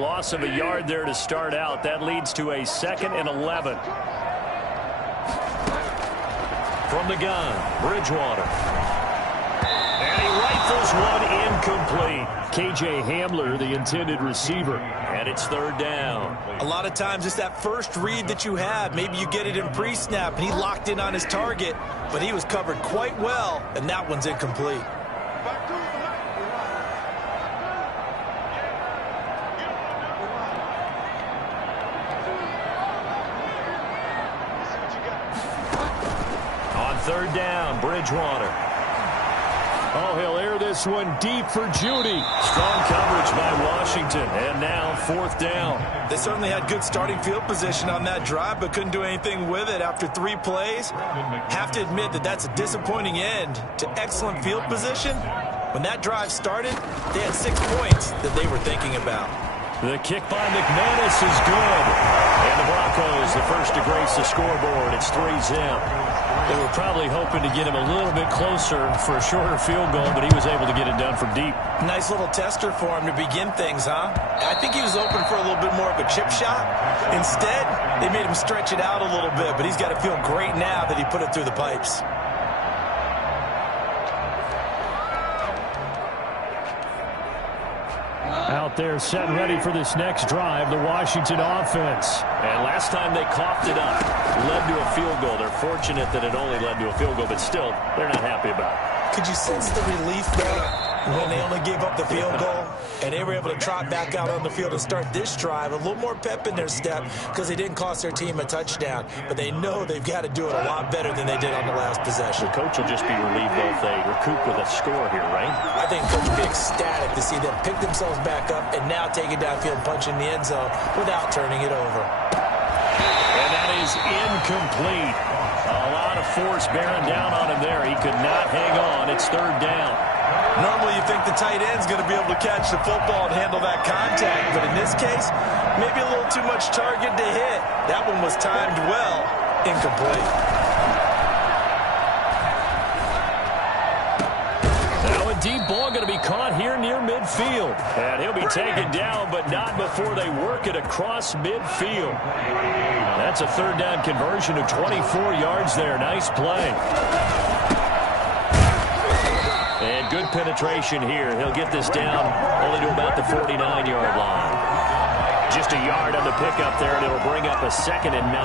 loss of a yard there to start out. That leads to a 2nd and 11. From the gun, Bridgewater. And he rifles one incomplete. K.J. Hamler, the intended receiver. And it's 3rd down. A lot of times it's that first read that you have. Maybe you get it in pre-snap, and he locked in on his target, but he was covered quite well, and that one's incomplete. On 3rd down, Bridgewater. Oh, he'll air this one deep for Judy. Strong coverage by Washington. And now 4th down. They certainly had good starting field position on that drive, but couldn't do anything with it after 3 plays. Have to admit that that's a disappointing end to excellent field position. When that drive started, they had 6 points that they were thinking about. The kick by McManus is good. And the Broncos, the first to grace the scoreboard. It's 3-zip. They were probably hoping to get him a little bit closer for a shorter field goal, but he was able to get it done from deep. Nice little tester for him to begin things, huh? I think he was open for a little bit more of a chip shot. Instead, they made him stretch it out a little bit, but he's got to feel great now that he put it through the pipes. Out there set and ready for this next drive, the Washington offense. And last time they coughed it up, led to a field goal. They're fortunate that it only led to a field goal, but still, they're not happy about it. Could you sense the relief there when they only gave up the field goal? And they were able to trot back out on the field and start this drive. A little more pep in their step because they didn't cost their team a touchdown. But they know they've got to do it a lot better than they did on the last possession. The coach will just be relieved though if they recoup with a score here, right? I think Coach will be ecstatic to see them pick themselves back up and now take it downfield, punch in the end zone without turning it over. And that is incomplete. A lot of force bearing down on him there. He could not hang on. It's 3rd down. Normally you think the tight end's going to be able to catch the football and handle that contact, but in this case, maybe a little too much target to hit. That one was timed well, incomplete. Now a deep ball going to be caught here near midfield. And he'll be taken down, but not before they work it across midfield. That's a 3rd down conversion of 24 yards there. Nice play. And good penetration here. He'll get this down only to about the 49-yard line. Just a yard on the pickup there, and it'll bring up a 2nd and 9.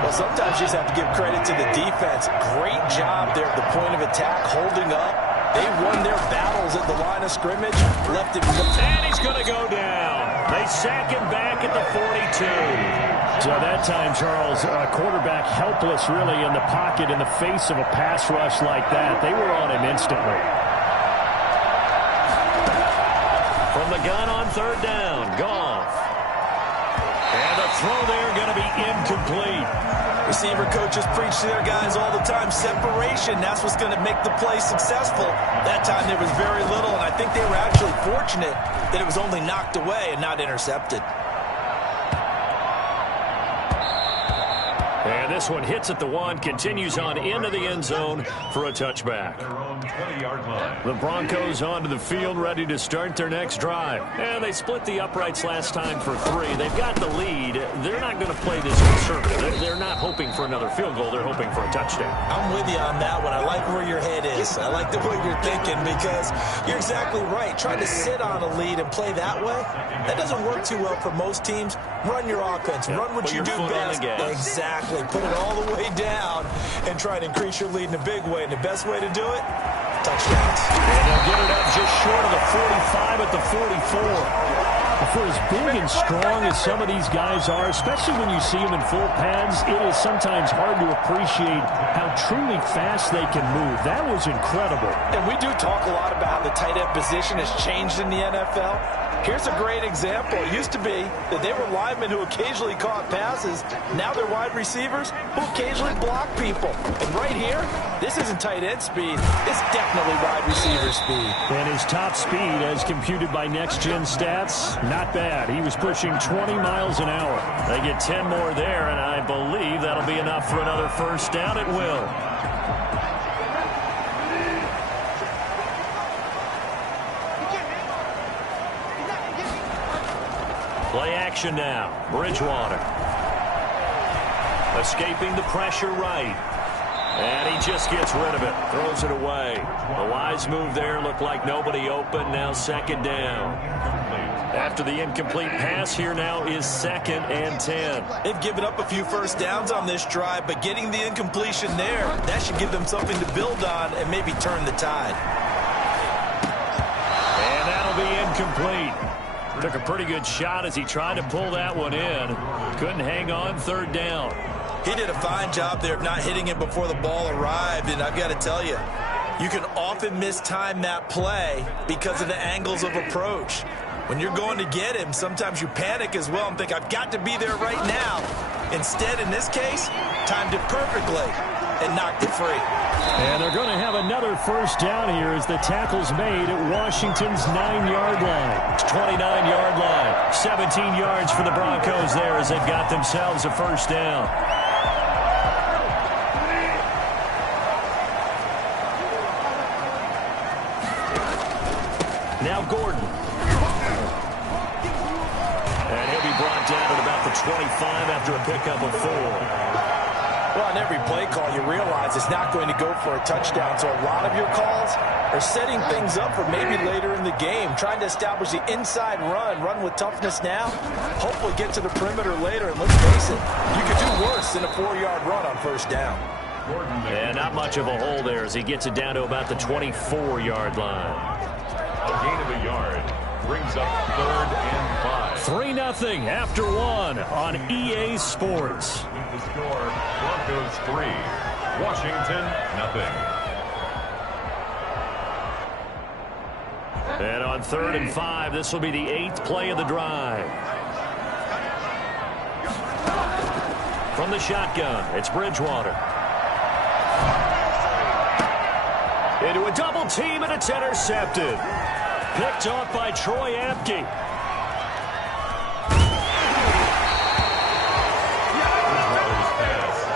Well, sometimes you just have to give credit to the defense. Great job there at the point of attack, holding up. They won their battles at the line of scrimmage. Left it. And he's going to go down. They sack him back at the 42. So that time, Charles, a quarterback helpless really in the pocket in the face of a pass rush like that. They were on him instantly. From the gun on 3rd down, Goff. And the throw there going to be incomplete. Receiver coaches preach to their guys all the time. Separation, that's what's going to make the play successful. That time there was very little, and I think they were actually fortunate that it was only knocked away and not intercepted. And this one hits at the 1, continues on into the end zone for a touchback. The Broncos onto the field, ready to start their next drive. And they split the uprights last time for 3. They've got the lead. They're not going to play this conservative. They're not hoping for another field goal. They're hoping for a touchdown. I'm with you on that one. I like where your head is. I like the way you're thinking because you're exactly right. Trying to sit on a lead and play that way, that doesn't work too well for most teams. Run your offense. Run what you do best. Exactly. Put it all the way down and try to increase your lead in a big way. And the best way to do it, touchdowns. And they'll get it up just short of the 45 at the 44. For as big and strong as some of these guys are, especially when you see them in full pads, it is sometimes hard to appreciate how truly fast they can move. That was incredible. And we do talk a lot about how the tight end position has changed in the NFL. Here's a great example. It used to be that they were linemen who occasionally caught passes. Now they're wide receivers who occasionally block people. And right here, this isn't tight end speed. It's definitely wide receiver speed. And his top speed, as computed by Next Gen Stats, not bad. He was pushing 20 miles an hour. They get 10 more there, and I believe that'll be enough for another first down. It will. Play action now. Bridgewater. Escaping the pressure right. And he just gets rid of it. Throws it away. A wise move there. Looked like nobody open. Now second down. After the incomplete pass, here now is 2nd and 10. They've given up a few first downs on this drive, but getting the incompletion there, that should give them something to build on and maybe turn the tide. And that'll be incomplete. Took a pretty good shot as he tried to pull that one in. Couldn't hang on, 3rd down. He did a fine job there of not hitting it before the ball arrived, and I've got to tell you, you can often mistime that play because of the angles of approach. When you're going to get him, sometimes you panic as well and think, I've got to be there right now. Instead, in this case, timed it perfectly and knocked it free. And they're going to have another first down here as the tackle's made at Washington's 9-yard line. 29-yard line. 17 yards for the Broncos there as they've got themselves a first down. Now Gordon. And he'll be brought down at about the 25 after a pickup of 4. Well, on every play call, you realize it's not going to go for a touchdown. So a lot of your calls are setting things up for maybe later in the game, trying to establish the inside run with toughness now, hopefully get to the perimeter later. And let's face it, you could do worse than a 4-yard run on first down. And not much of a hole there as he gets it down to about the 24-yard line. A gain of a yard brings up 3rd and 5. 3-0 after 1 on EA Sports. The score, Broncos 3, Washington 0. And on 3rd and 5, this will be the 8th play of the drive. From the shotgun, it's Bridgewater. Into a double team, and it's intercepted. Picked off by Troy Apke.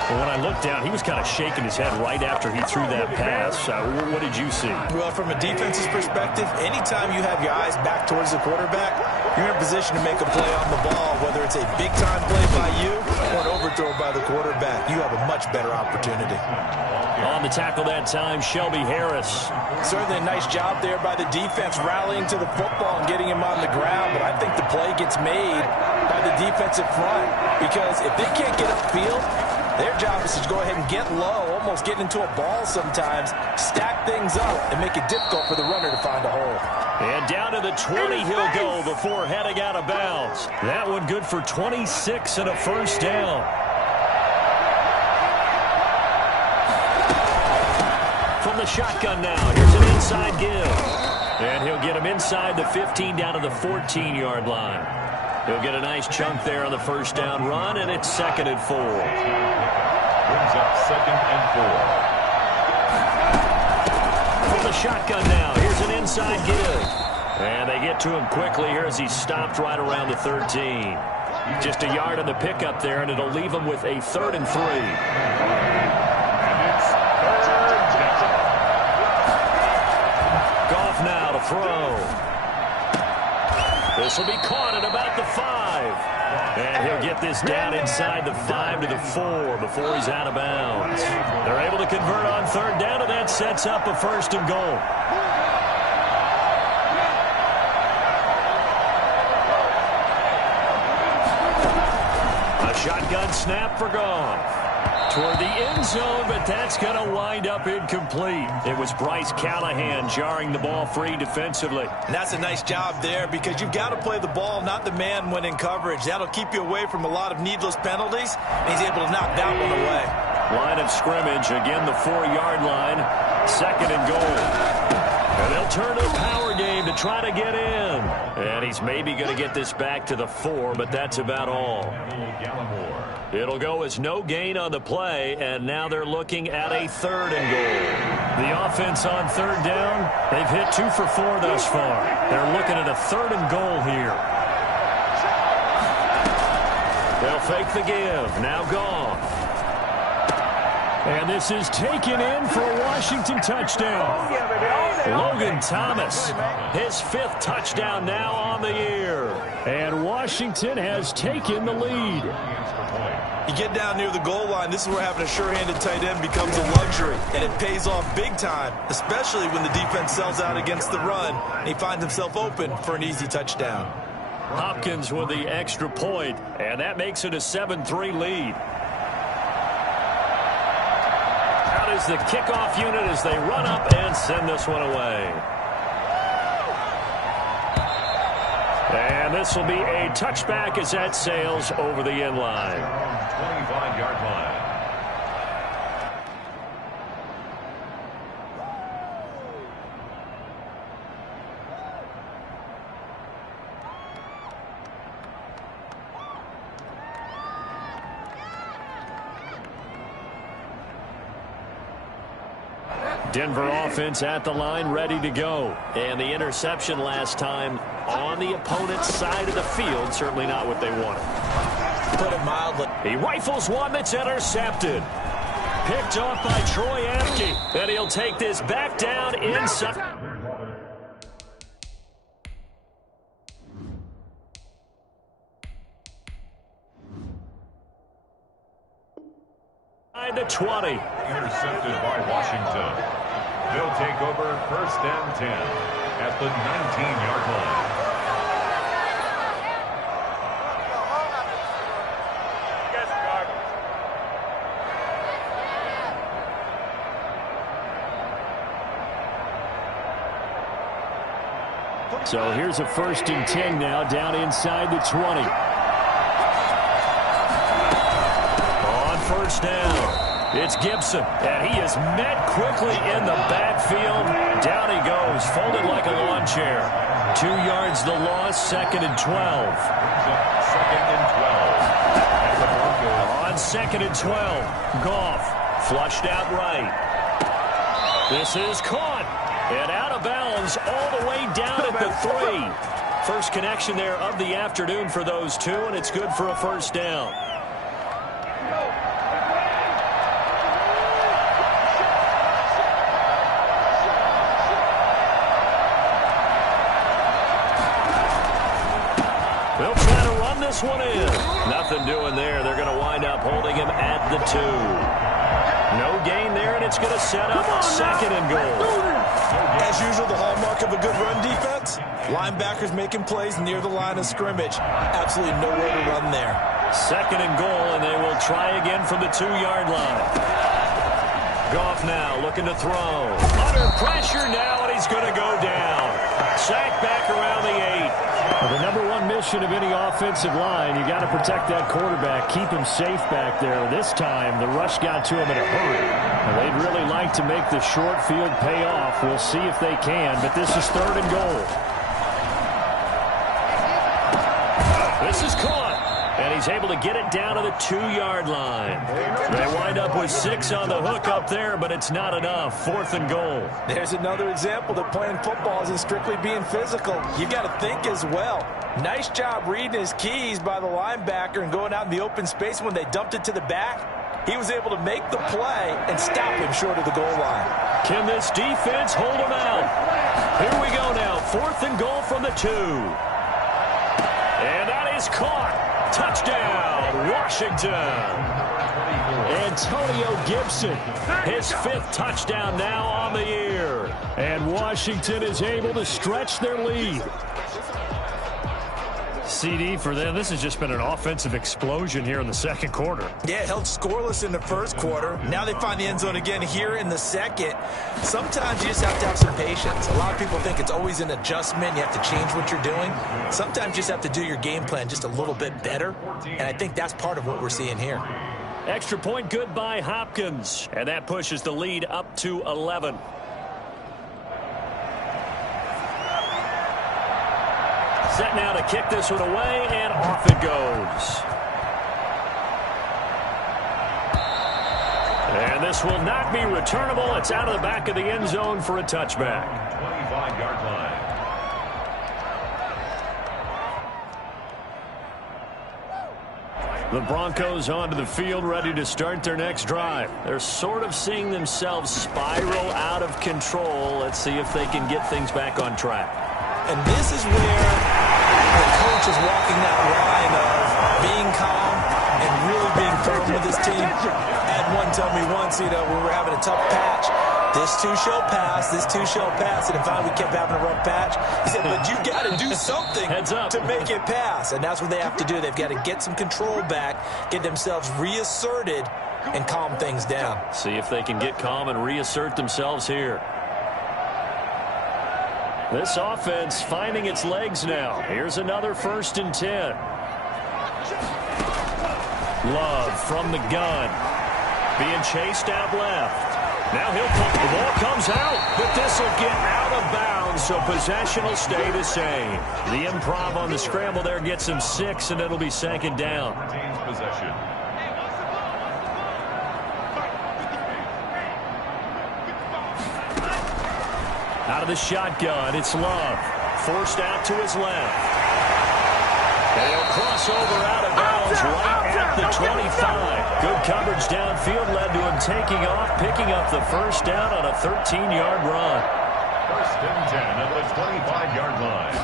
When I looked down, he was kind of shaking his head right after he threw that pass. What did you see? Well, from a defense's perspective, anytime you have your eyes back towards the quarterback, you're in a position to make a play on the ball, whether it's a big-time play by you or an overthrow by the quarterback. You have a much better opportunity. On the tackle that time, Shelby Harris. Certainly a nice job there by the defense rallying to the football and getting him on the ground, but I think the play gets made by the defensive front because if they can't get upfield, their job is to go ahead and get low, almost get into a ball sometimes, stack things up, and make it difficult for the runner to find a hole. And down to the 20 he'll go before heading out of bounds. That one good for 26 and a first down. From the shotgun now, here's an inside give. And he'll get him inside the 15 down to the 14-yard line. He'll get a nice chunk there on the first down run, and it's 2nd and 4. Brings up 2nd and 4. From the shotgun now, here's an inside give. And they get to him quickly here as he's stopped right around the 13. Just a yard on the pickup there, and it'll leave him with a 3rd and 3. And it's 3rd down. Goff now to throw. This will be caught at about the 5. And he'll get this down inside the 5 to the 4 before he's out of bounds. They're able to convert on 3rd down, and that sets up a 1st and goal. A shotgun snap for Goff. Toward the end zone, but that's going to wind up incomplete. It was Bryce Callahan jarring the ball free defensively. And that's a nice job there because you've got to play the ball, not the man when in coverage. That'll keep you away from a lot of needless penalties. And he's able to knock that one away. Line of scrimmage, again the 4-yard line. 2nd and goal. And they'll turn to a power game to try to get in. And he's maybe going to get this back to the 4, but that's about all. It'll go as no gain on the play, and now they're looking at a 3rd and goal. The offense on 3rd down, they've hit 2 for 4 thus far. They're looking at a 3rd and goal here. They'll fake the give. Now Goff. And this is taken in for a Washington touchdown. Logan Thomas, his 5th touchdown now on the year. And Washington has taken the lead. You get down near the goal line, this is where having a sure-handed tight end becomes a luxury, and it pays off big time, especially when the defense sells out against the run, and he finds himself open for an easy touchdown. Hopkins with the extra point, and that makes it a 7-3 lead. Out is the kickoff unit as they run up and send this one away. And this will be a touchback as that sails over the end line. 25-yard line. Denver offense at the line, ready to go. And the interception last time on the opponent's side of the field, certainly not what they wanted. Put it mildly. He rifles one that's intercepted. Picked off by Troy Apke. And he'll take this back down inside. The 20. Intercepted by Washington. They'll take over 1st and 10 at the 19-yard line. So here's a 1st and 10 now down inside the 20. On 1st down. It's Gibson, and he is met quickly in the backfield. Down he goes, folded like a lawn chair. 2 yards the loss, 2nd and 12. 2nd and 12. On 2nd and 12, Goff flushed out right. This is caught, and out of bounds all the way down at the 3. First connection there of the afternoon for those two, and it's good for a 1st down. They'll try to run this one in. Nothing doing there. They're going to wind up holding him at the 2. No gain there, and it's going to set up 2nd and goal. As usual, the hallmark of a good run defense, linebackers making plays near the line of scrimmage. Absolutely nowhere to run there. 2nd and goal, and they will try again from the 2-yard line. Goff now looking to throw. Under pressure now, and he's going to go down. Sacked back around the 8. Well, the number one mission of any offensive line, you got to protect that quarterback, keep him safe back there. This time, the rush got to him in a hurry. Well, they'd really like to make the short field pay off. We'll see if they can, but this is 3rd and goal. This is caught, and he's able to get it down to the 2-yard line. They wind up with 6 on the hook up there, but it's not enough. 4th and goal. There's another example that playing football isn't strictly being physical. You got to think as well. Nice job reading his keys by the linebacker and going out in the open space when they dumped it to the back. He was able to make the play and stop him short of the goal line. Can this defense hold him out? Here we go now. 4th and goal from the 2. And that is caught. Touchdown, Washington. Antonio Gibson, his 5th touchdown now on the year. And Washington is able to stretch their lead. CD for them. This has just been an offensive explosion here in the 2nd quarter. Yeah, held scoreless in the 1st quarter. Now they find the end zone again here in the 2nd. Sometimes you just have to have some patience. A lot of people think it's always an adjustment. You have to change what you're doing. Sometimes you just have to do your game plan just a little bit better. And I think that's part of what we're seeing here. Extra point good by Hopkins. And that pushes the lead up to 11. Set now to kick this one away, and off it goes. And this will not be returnable. It's out of the back of the end zone for a touchback. 25-yard line. The Broncos onto the field, ready to start their next drive. They're sort of seeing themselves spiral out of control. Let's see if they can get things back on track. And this is where the coach is walking that line of being calm and really being firm with his team. I had one tell me once, when we were having a tough patch, this too shall pass, this too shall pass. And finally we kept having a rough patch. He said, but you got to do something to make it pass. And that's what they have to do. They've got to get some control back, get themselves reasserted, and calm things down. See if they can get calm and reassert themselves here. This offense finding its legs now. Here's another 1st and 10. Love from the gun. Being chased out left. Now the ball comes out, but this will get out of bounds, so possession will stay the same. The improv on the scramble there gets him 6, and it'll be 2nd down. Retains possession. Out of the shotgun, it's Love. Forced out to his left. And he'll cross over out of bounds right at the 25. Good coverage downfield led to him taking off, picking up the 1st down on a 13-yard run. 1st and 10 at the 25-yard line.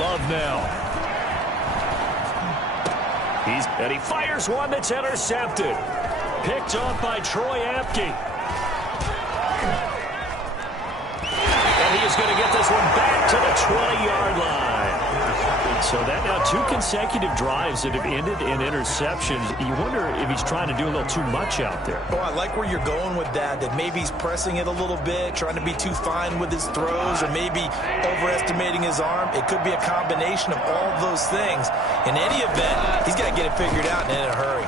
Love now. And he fires one that's intercepted. Picked off by Troy Apke. And he is going to get this one back to the 20-yard line. So that now 2 consecutive drives that have ended in interceptions. You wonder if he's trying to do a little too much out there. Oh, I like where you're going with that maybe he's pressing it a little bit, trying to be too fine with his throws, or maybe overestimating his arm. It could be a combination of all of those things. In any event, he's got to get it figured out and in a hurry.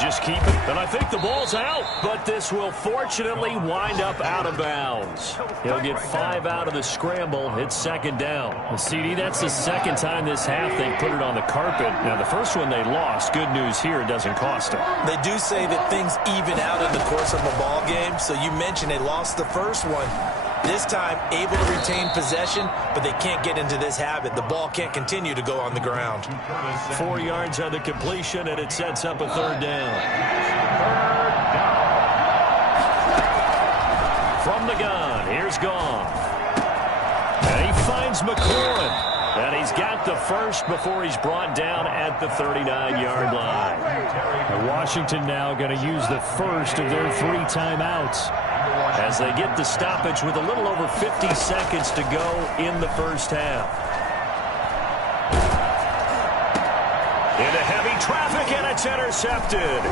Just keep it. And I think the ball's out, but this will fortunately wind up out of bounds. He'll get 5 out of the scramble. It's 2nd down. The CD, that's the 2nd time this half they put it on the carpet. Now, the first one they lost. Good news here, it doesn't cost them. They do say that things even out in the course of a ball game. So you mentioned they lost the first one. This time, able to retain possession, but they can't get into this habit. The ball can't continue to go on the ground. 4 yards on the completion, and it sets up a 3rd down. From the gun, here's Goff. And he finds McLaurin. And he's got the 1st before he's brought down at the 39-yard line. And Washington now going to use the 1st of their 3 timeouts as they get the stoppage with a little over 50 seconds to go in the 1st half. Into heavy traffic, and it's intercepted.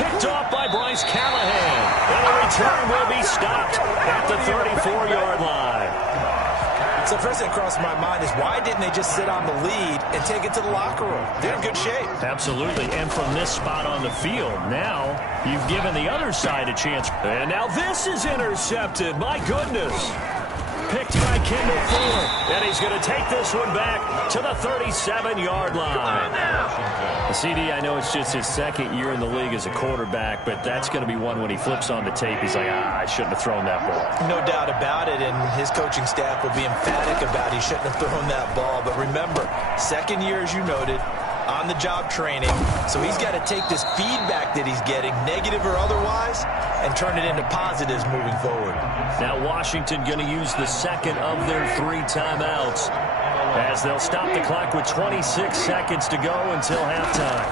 Picked off by Bryce Callahan. And the return will be stopped at the 34-yard line. So first thing that crossed my mind is why didn't they just sit on the lead and take it to the locker room? They're in good shape. Absolutely. And from this spot on the field, now you've given the other side a chance. And now this is intercepted. My goodness. Picked by Kendall Fuller. And he's going to take this one back to the 37-yard line. CD, I know it's just his 2nd year in the league as a quarterback, but that's going to be one when he flips on the tape. He's like, I shouldn't have thrown that ball. No doubt about it, and his coaching staff will be emphatic about he shouldn't have thrown that ball. But remember, 2nd year, as you noted, on-the-job training. So he's got to take this feedback that he's getting, negative or otherwise, and turn it into positives moving forward. Now Washington going to use the 2nd of their 3 timeouts as they'll stop the clock with 26 seconds to go until halftime.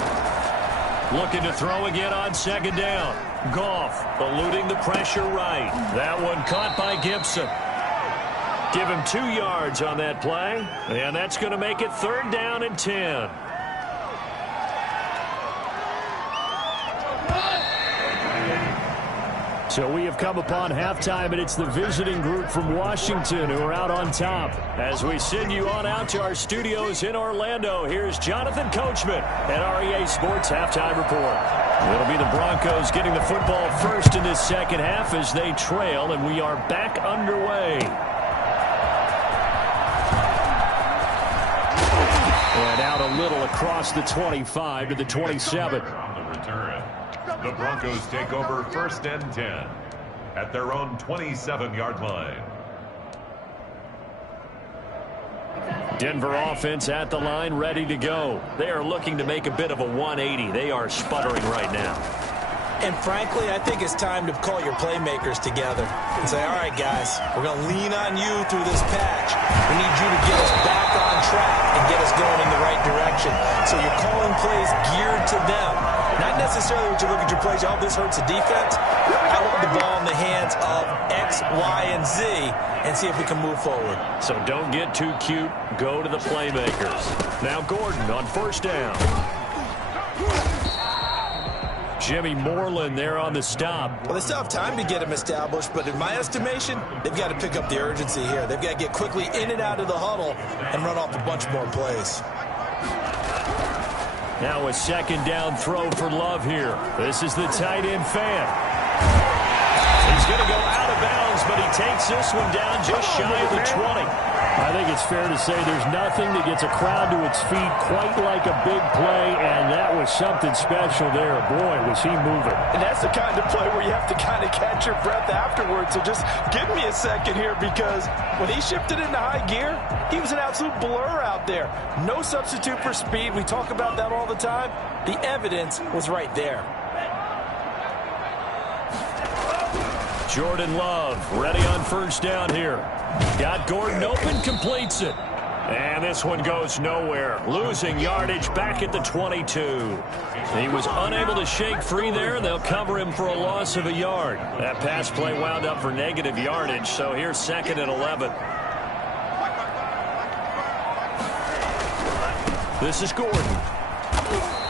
Looking to throw again on 2nd down. Goff eluding the pressure right. That one caught by Gibson. Give him 2 yards on that play, and that's going to make it 3rd down and 10. So we have come upon halftime, and it's the visiting group from Washington who are out on top. As we send you on out to our studios in Orlando, here's Jonathan Coachman at REA Sports Halftime Report. It'll be the Broncos getting the football first in this 2nd half as they trail, and we are back underway. And out a little across the 25 to the 27. On the return. The Broncos take over 1st and 10 at their own 27-yard line. Denver offense at the line, ready to go. They are looking to make a bit of a 180. They are sputtering right now. And frankly, I think it's time to call your playmakers together and say, all right, guys, we're going to lean on you through this patch. We need you to get us back on track and get us going in the right direction. So you're calling plays geared to them. Not necessarily what you look at your plays, oh, this hurts the defense. I want the ball in the hands of X, Y, and Z and see if we can move forward. So don't get too cute. Go to the playmakers. Now Gordon on first down. Jimmy Moreland there on the stop. Well, they still have time to get him established, but in my estimation, they've got to pick up the urgency here. They've got to get quickly in and out of the huddle and run off a bunch more plays. Now a second down throw for Love here. This is the tight end fan. He's going to go out of bounds, but he takes this one down just shy of the 20. I think it's fair to say there's nothing that gets a crowd to its feet quite like a big play, and that was something special there. Boy, was he moving. And that's the kind of play where you have to kind of catch your breath afterwards. So just give me a second here, because when he shifted into high gear, he was an absolute blur out there. No substitute for speed. We talk about that all the time. The evidence was right there. Jordan Love ready on first down here. Got Gordon open, completes it. And this one goes nowhere. Losing yardage back at the 22. He was unable to shake free there, and they'll cover him for a loss of a yard. That pass play wound up for negative yardage, so here's second and 11. This is Gordon.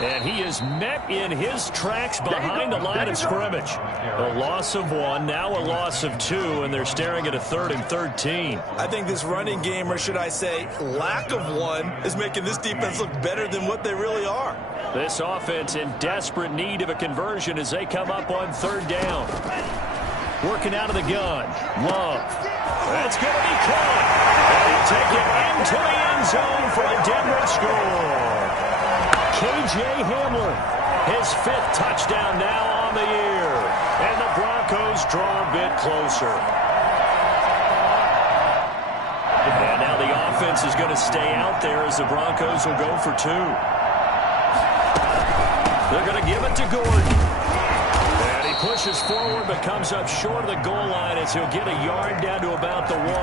And he is met in his tracks behind the line of scrimmage. A loss of 1, now a loss of 2, and they're staring at a 3rd and 13. I think this running game, or should I say lack of one, is making this defense look better than what they really are. This offense in desperate need of a conversion as they come up on 3rd down. Working out of the gun. Love. That's going to be caught. And they take it into the end zone for a Denver score. K.J. Hamler, his 5th touchdown now on the year. And the Broncos draw a bit closer. And now the offense is going to stay out there as the Broncos will go for 2. They're going to give it to Gordon. And he pushes forward but comes up short of the goal line as he'll get a yard down to about the 1. 14.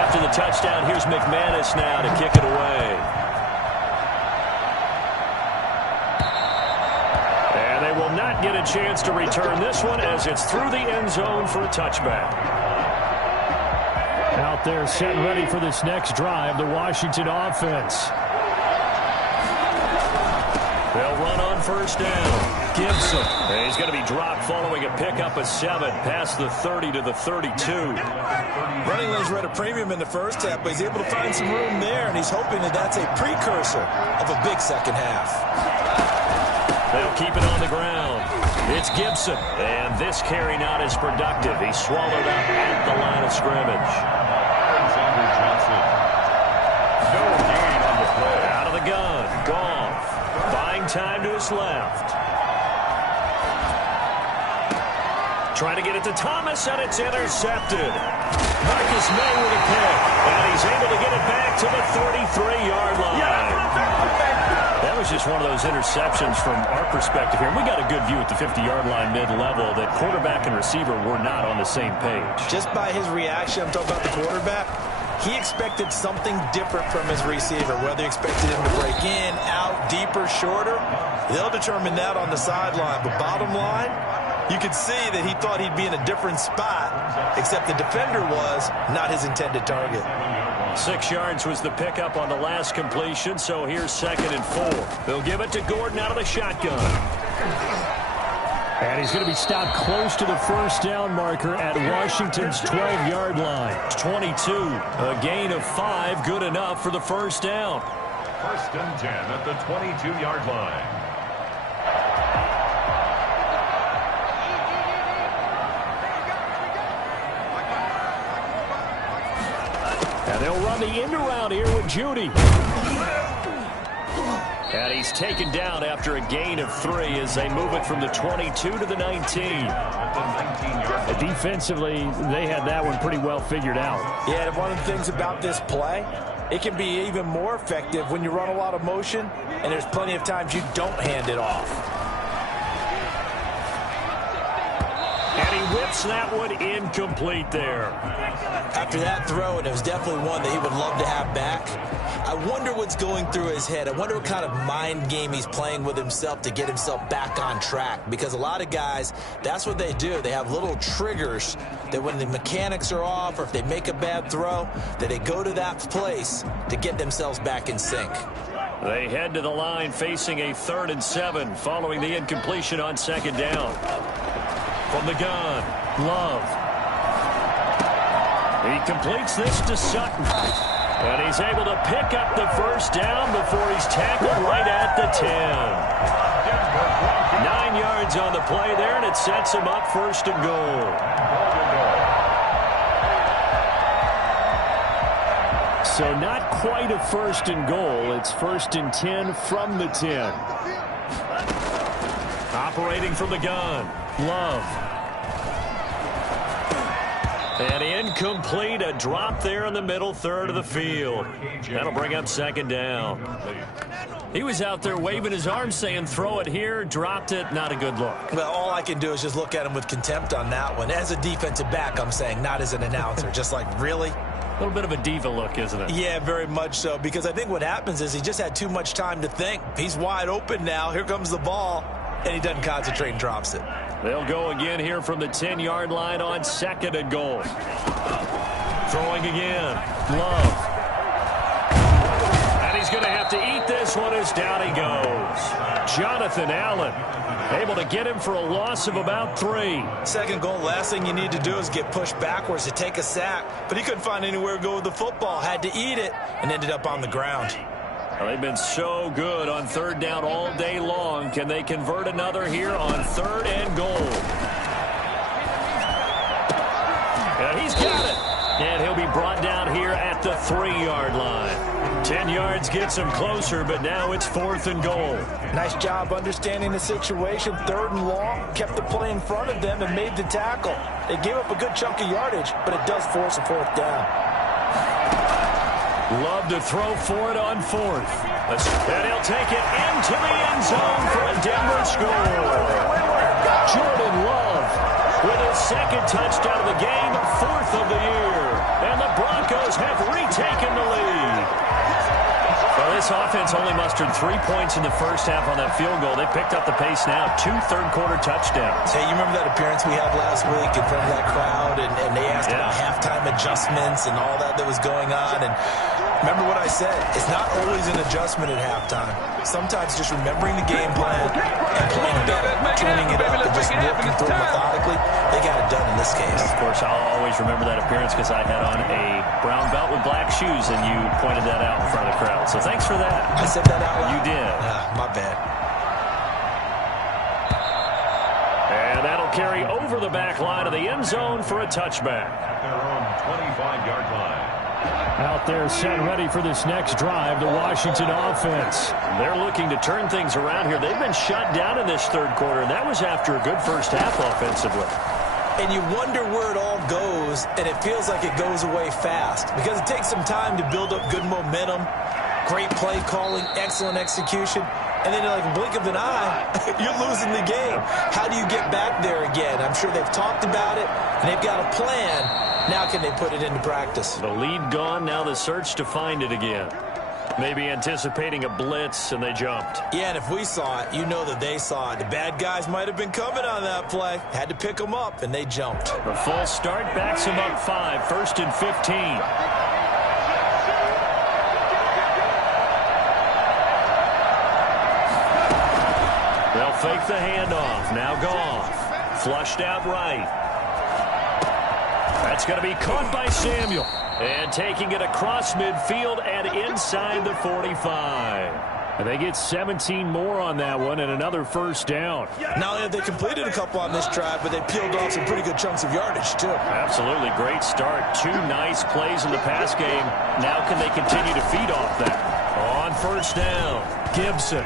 After the touchdown, here's McManus now to kick it away. Will not get a chance to return this one as it's through the end zone for a touchback. Out there set and ready for this next drive, the Washington offense. They'll run on first down. Gibson. And he's going to be dropped following a pickup of 7 past the 30 to the 32. Running lanes were at a premium in the first half, but he's able to find some room there, and he's hoping that that's a precursor of a big second half. They'll keep it on the ground. It's Gibson. And this carry not as productive. He's swallowed up at the line of scrimmage. Alexander Johnson. No gain on the play. Out of the gun. Goff. Buying time to his left. Trying to get it to Thomas, and it's intercepted. Marcus May with a pick. And he's able to get it back to the 33-yard line. That was just one of those interceptions from our perspective here. And we got a good view at the 50-yard line mid-level that quarterback and receiver were not on the same page. Just by his reaction, I'm talking about the quarterback, he expected something different from his receiver, whether he expected him to break in, out, deeper, shorter. They'll determine that on the sideline. But bottom line, you could see that he thought he'd be in a different spot, except the defender was not his intended target. 6 yards was the pickup on the last completion, so here's 2nd and 4. They'll give it to Gordon out of the shotgun. And he's going to be stopped close to the first down marker at Washington's 12-yard line. 22, a gain of 5, good enough for the first down. 1st and 10 at the 22-yard line. And they'll run the end around here with Judy. And he's taken down after a gain of 3 as they move it from the 22 to the 19. Defensively, they had that one pretty well figured out. Yeah, and one of the things about this play, it can be even more effective when you run a lot of motion, and there's plenty of times you don't hand it off. And he whips that one incomplete there. After that throw, and it was definitely one that he would love to have back, I wonder what's going through his head. I wonder what kind of mind game he's playing with himself to get himself back on track. Because a lot of guys, that's what they do. They have little triggers that when the mechanics are off or if they make a bad throw, that they go to that place to get themselves back in sync. They head to the line facing a 3rd and 7 following the incompletion on 2nd down. From the gun, Love. He completes this to Sutton. And he's able to pick up the 1st down before he's tackled right at the 10. 9 yards on the play there, and it sets him up 1st and goal. So not quite a 1st and goal. It's 1st and 10 from the 10. Operating from the gun, Love. And incomplete, a drop there in the middle 3rd of the field. That'll bring up 2nd down. He was out there waving his arms saying, throw it here, dropped it, not a good look. Well, all I can do is just look at him with contempt on that one. As a defensive back, I'm saying, not as an announcer. Just like, really? A little bit of a diva look, isn't it? Yeah, very much so, because I think what happens is he just had too much time to think. He's wide open now. Here comes the ball, and he doesn't concentrate and drops it. They'll go again here from the 10-yard line on 2nd and goal. Throwing again. Love. And he's going to have to eat this one as down he goes. Jonathan Allen able to get him for a loss of about 3. 2nd goal, last thing you need to do is get pushed backwards to take a sack. But he couldn't find anywhere to go with the football. Had to eat it and ended up on the ground. Well, they've been so good on 3rd down all day long. Can they convert another here on 3rd and goal? And he's got it. And he'll be brought down here at the 3-yard line. 10 yards gets him closer, but now it's 4th and goal. Nice job understanding the situation. 3rd and long, kept the play in front of them and made the tackle. They gave up a good chunk of yardage, but it does force a 4th down. Love to throw for it on 4th. And he'll take it into the end zone for a Denver score. Jordan Love with his 2nd touchdown of the game, 4th of the year. And the Broncos have retaken the lead. Well, this offense only mustered 3 points in the 1st half on that field goal. They picked up the pace now. 2 third-quarter touchdowns. Hey, you remember that appearance we had last week in front of that crowd? And they asked about halftime adjustments and all that was going on. And remember what I said. It's not always an adjustment at halftime. Sometimes just remembering the game plan and playing better, tuning it up, and just working through it methodically. They got it done in this case. Of course, I'll always remember that appearance because I had on a brown belt with black shoes, and you pointed that out in front of the crowd. So thanks for that. I said that out loud? You did. My bad. And that'll carry over the back line of the end zone for a touchback. At their own 25-yard line. Out there set ready for this next drive, the Washington offense. They're looking to turn things around here. They've been shut down in this 3rd quarter, and that was after a good 1st half offensively. And you wonder where it all goes, and it feels like it goes away fast because it takes some time to build up good momentum, great play calling, excellent execution, and then like a blink of an eye, you're losing the game. How do you get back there again? I'm sure they've talked about it, and they've got a plan. Now can they put it into practice? The lead gone, now the search to find it again. Maybe anticipating a blitz, and they jumped. Yeah, and if we saw it, you know that they saw it. The bad guys might have been coming on that play. Had to pick them up, and they jumped. The full start backs them up 5, 1st and 15. They'll fake the handoff. Now Goff. Flushed out right. That's going to be caught by Samuel. And taking it across midfield and inside the 45. And they get 17 more on that one and another first down. Not only have they completed a couple on this drive, but they peeled off some pretty good chunks of yardage, too. Absolutely. Great start. 2 nice plays in the pass game. Now can they continue to feed off that? On first down, Gibson.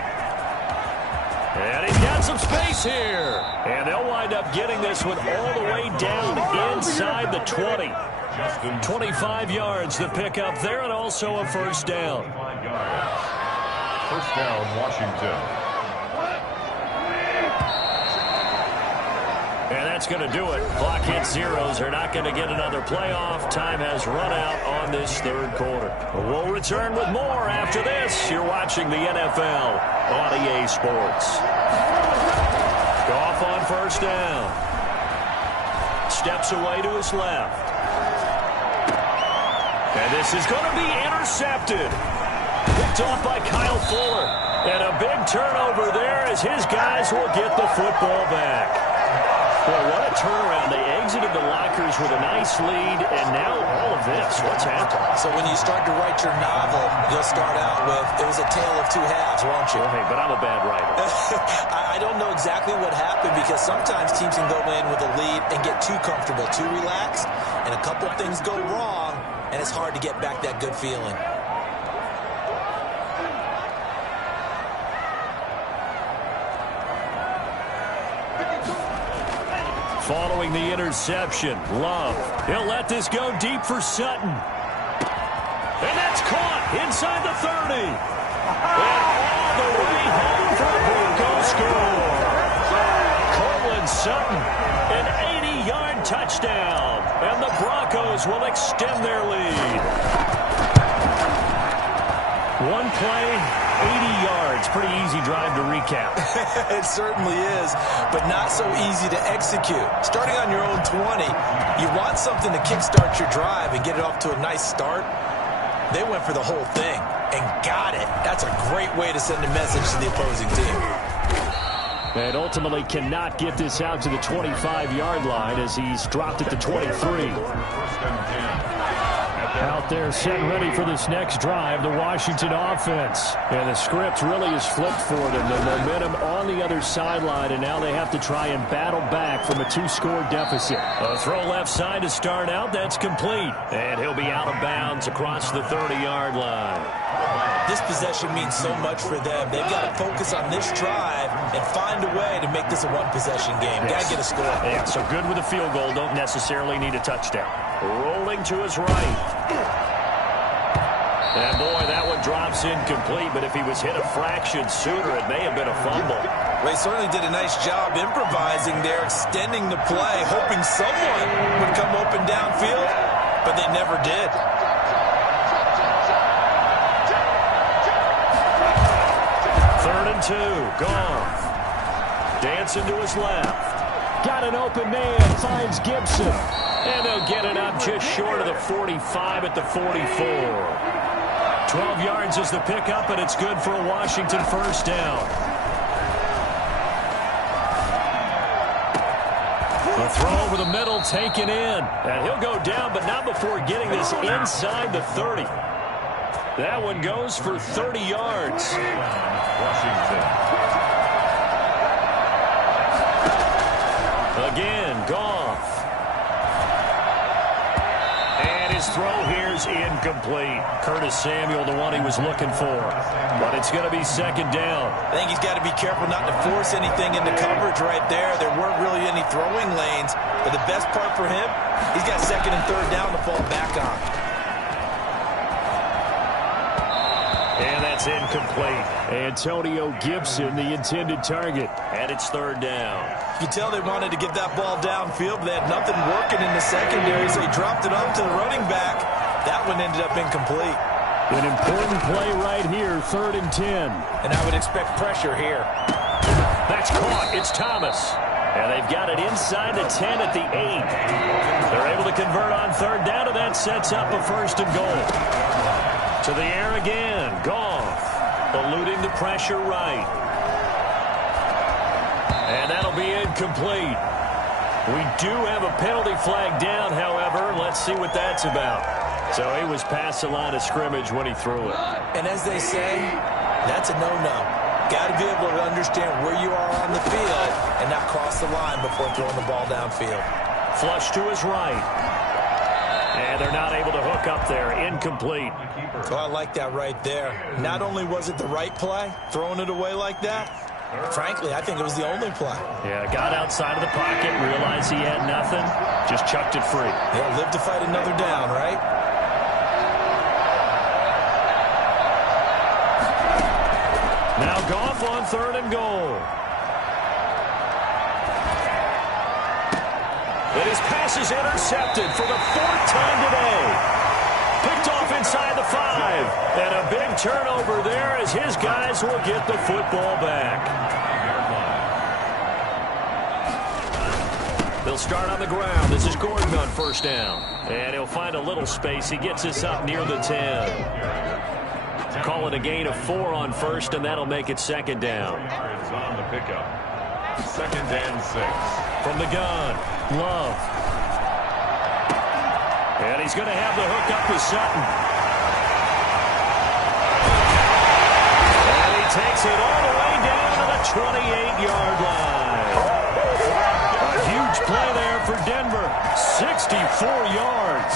And he's got some space here. And they'll wind up getting this one all the way down inside the 20. 25 yards to pick up there, and also a first down. First down, Washington. And that's going to do it. Clock hits zeros. They're not going to get another playoff. Time has run out on this third quarter. We'll return with more after this. You're watching the NFL on EA Sports. Goff on first down. Steps away to his left. And this is going to be intercepted. Picked off by Kyle Fuller. And a big turnover there as his guys will get the football back. Boy, what a turnaround. They exited the lockers with a nice lead, and now all of this. What's happened? So when you start to write your novel, you'll start out with, it was a tale of two halves, won't you? Well, hey, but I'm a bad writer. I don't know exactly what happened, because sometimes teams can go in with a lead and get too comfortable, too relaxed, and a couple things go wrong, and it's hard to get back that good feeling. Following the interception, Love. He'll let this go deep for Sutton. And that's caught inside the 30. And all the way home for a Broncos score. Cortland Sutton, an 80-yard touchdown. And the Broncos will extend their lead. One play, 80 yards. Pretty easy drive to recap. It certainly is, but not so easy to execute. Starting on your own 20, you want something to kickstart your drive and get it off to a nice start. They went for the whole thing and got it. That's a great way to send a message to the opposing team. And ultimately cannot get this out to the 25-yard line as he's dropped it to 23. Out there set and ready for this next drive, the Washington offense. And the script really is flipped for them. The momentum on the other sideline, and now they have to try and battle back from a 2-score deficit. A throw left side to start out. That's complete. And he'll be out of bounds across the 30-yard line. This possession means so much for them. They've got to focus on this drive and find a way to make this a one-possession game. Yes. Got to get a score. Yeah, so good with a field goal. Don't necessarily need a touchdown. Rolling to his right. And boy, that one drops incomplete, but if he was hit a fraction sooner, it may have been a fumble. Well, he certainly did a nice job improvising there, extending the play, hoping someone would come open downfield, but they never did. Third and 2, Goff. Dancing to his left. Got an open man, finds Gibson. And they'll get it up just short of the 45 at the 44. 12 yards is the pickup, and it's good for a Washington first down. A throw over the middle, taken in. And he'll go down, but not before getting this inside the 30. That one goes for 30 yards. Washington. Again, Goff. And his throw here's incomplete. Curtis Samuel, the one he was looking for. But it's going to be second down. I think he's got to be careful not to force anything into coverage right there. There weren't really any throwing lanes. But the best part for him, he's got second and third down to fall back on. And that's incomplete. Antonio Gibson, the intended target. And it's third down. You can tell they wanted to get that ball downfield, but they had nothing working in the secondary, so he dropped it off to the running back. That one ended up incomplete. An important play right here, 3rd and 10. And I would expect pressure here. That's caught. It's Thomas. And they've got it inside the 10 at the 8. They're able to convert on third down, and that sets up a first and goal. To the air again. Goff eluding the pressure right. And that'll be incomplete. We do have a penalty flag down, however. Let's see what that's about. So he was past the line of scrimmage when he threw it. And as they say, That's a no-no. Got to be able to understand where you are on the field and not cross the line before throwing the ball downfield. Flush to his right. And they're not able to hook up there. Incomplete. Oh, I like that right there. Not only was it the right play, throwing it away like that, frankly, I think it was the only play. Yeah, got outside of the pocket, realized he had nothing, just chucked it free. He'll live to fight another down, right? Now Goff on 3rd and goal. And his pass is intercepted for the 4th time today. Picked off inside the 5. And a big turnover there as his guys will get the football back. They'll start on the ground. This is Gordon on 1st down. And he'll find a little space. He gets us up near the 10. Call it a gain of 4 on 1st, and that'll make it 2nd down. Is on the pickup. 2nd and 6. From the gun, Love. And he's going to have the hook up with Sutton. And he takes it all the way down to the 28-yard line. A huge play there for Denver. 64 yards.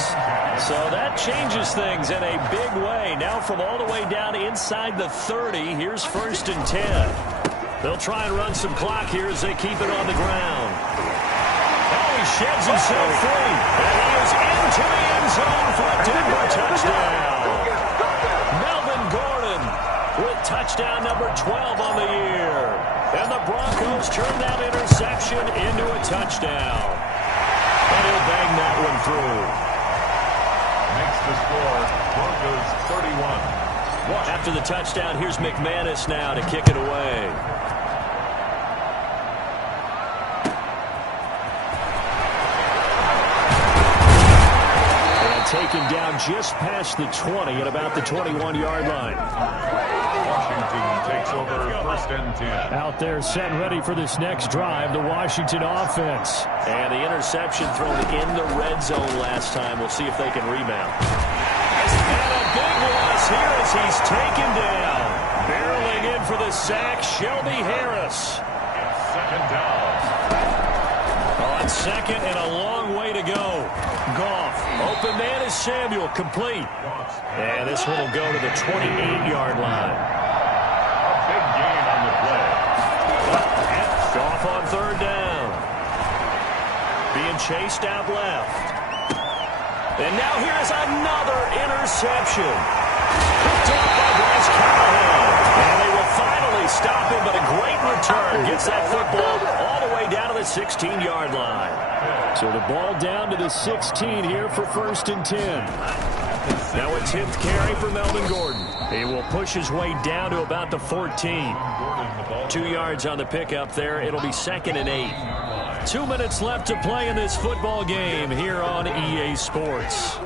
So that changes things in a big way. Now from all the way down inside the 30, here's 1st and 10. They'll try and run some clock here as they keep it on the ground. Oh, he sheds himself free. And he is into the end zone for a Denver touchdown. Melvin Gordon with touchdown number 12 on the year. And the Broncos turn that interception into a touchdown. And he'll bang that one through. Makes the score Broncos 31. After the touchdown, here's McManus now to kick it away. And taken down just past the 20 at about the 21-yard line. Washington takes over 1st and 10. Out there set and ready for this next drive, the Washington offense. And the interception thrown in the red zone last time. We'll see if they can rebound. And a big loss here as he's taken down. Barreling in for the sack, Shelby Harris. 2nd down. On 2nd and a long way to go. Goff, open man is Samuel, complete. And this one will go to the 28-yard line. A big gain on the play. Goff on 3rd down. Being chased out left. And now here is another interception. Picked off by Bryce Callahan. And they will finally stop him, but a great return gets that football all the way down to the 16-yard line. So the ball down to the 16 here for 1st and 10. Now a 10th carry for Melvin Gordon. He will push his way down to about the 14. 2 yards on the pickup there. It'll be 2nd and 8. 2 minutes left to play in this football game here on EA Sports.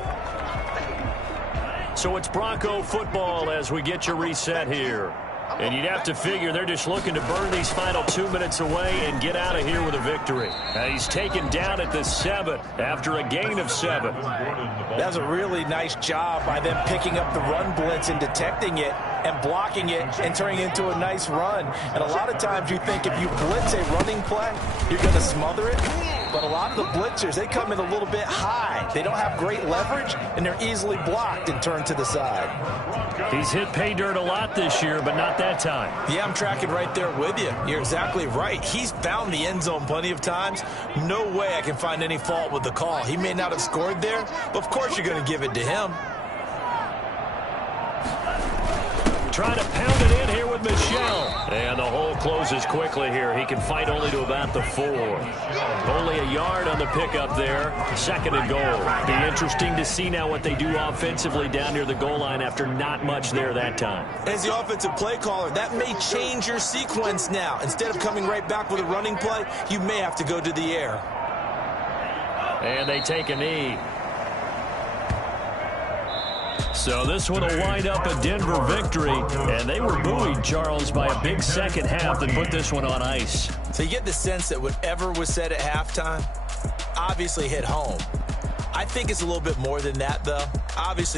So it's Bronco football as we get your reset here. And you'd have to figure they're just looking to burn these final 2 minutes away and get out of here with a victory. Now he's taken down at the 7 after a gain of 7. That's a really nice job by them picking up the run blitz and detecting it and blocking it and turning it into a nice run. And a lot of times you think if you blitz a running play, you're going to smother it. But a lot of the blitzers, they come in a little bit high. They don't have great leverage, and they're easily blocked and turned to the side. He's hit pay dirt a lot this year, but not that time. Yeah, I'm tracking right there with you. You're exactly right. He's found the end zone plenty of times. No way I can find any fault with the call. He may not have scored there, but of course you're going to give it to him. Trying to pound it in here with Michel. And the hole closes quickly here. He can fight only to about the 4. Only a yard on the pickup there. 2nd and goal. Be interesting to see now what they do offensively down near the goal line after not much there that time. As the offensive play caller, that may change your sequence now. Instead of coming right back with a running play, you may have to go to the air. And they take a knee. So this one will wind up a Denver victory. And they were buoyed, Charles, by a big second half that put this one on ice. So you get the sense that whatever was said at halftime obviously hit home. I think it's a little bit more than that, though. Obviously,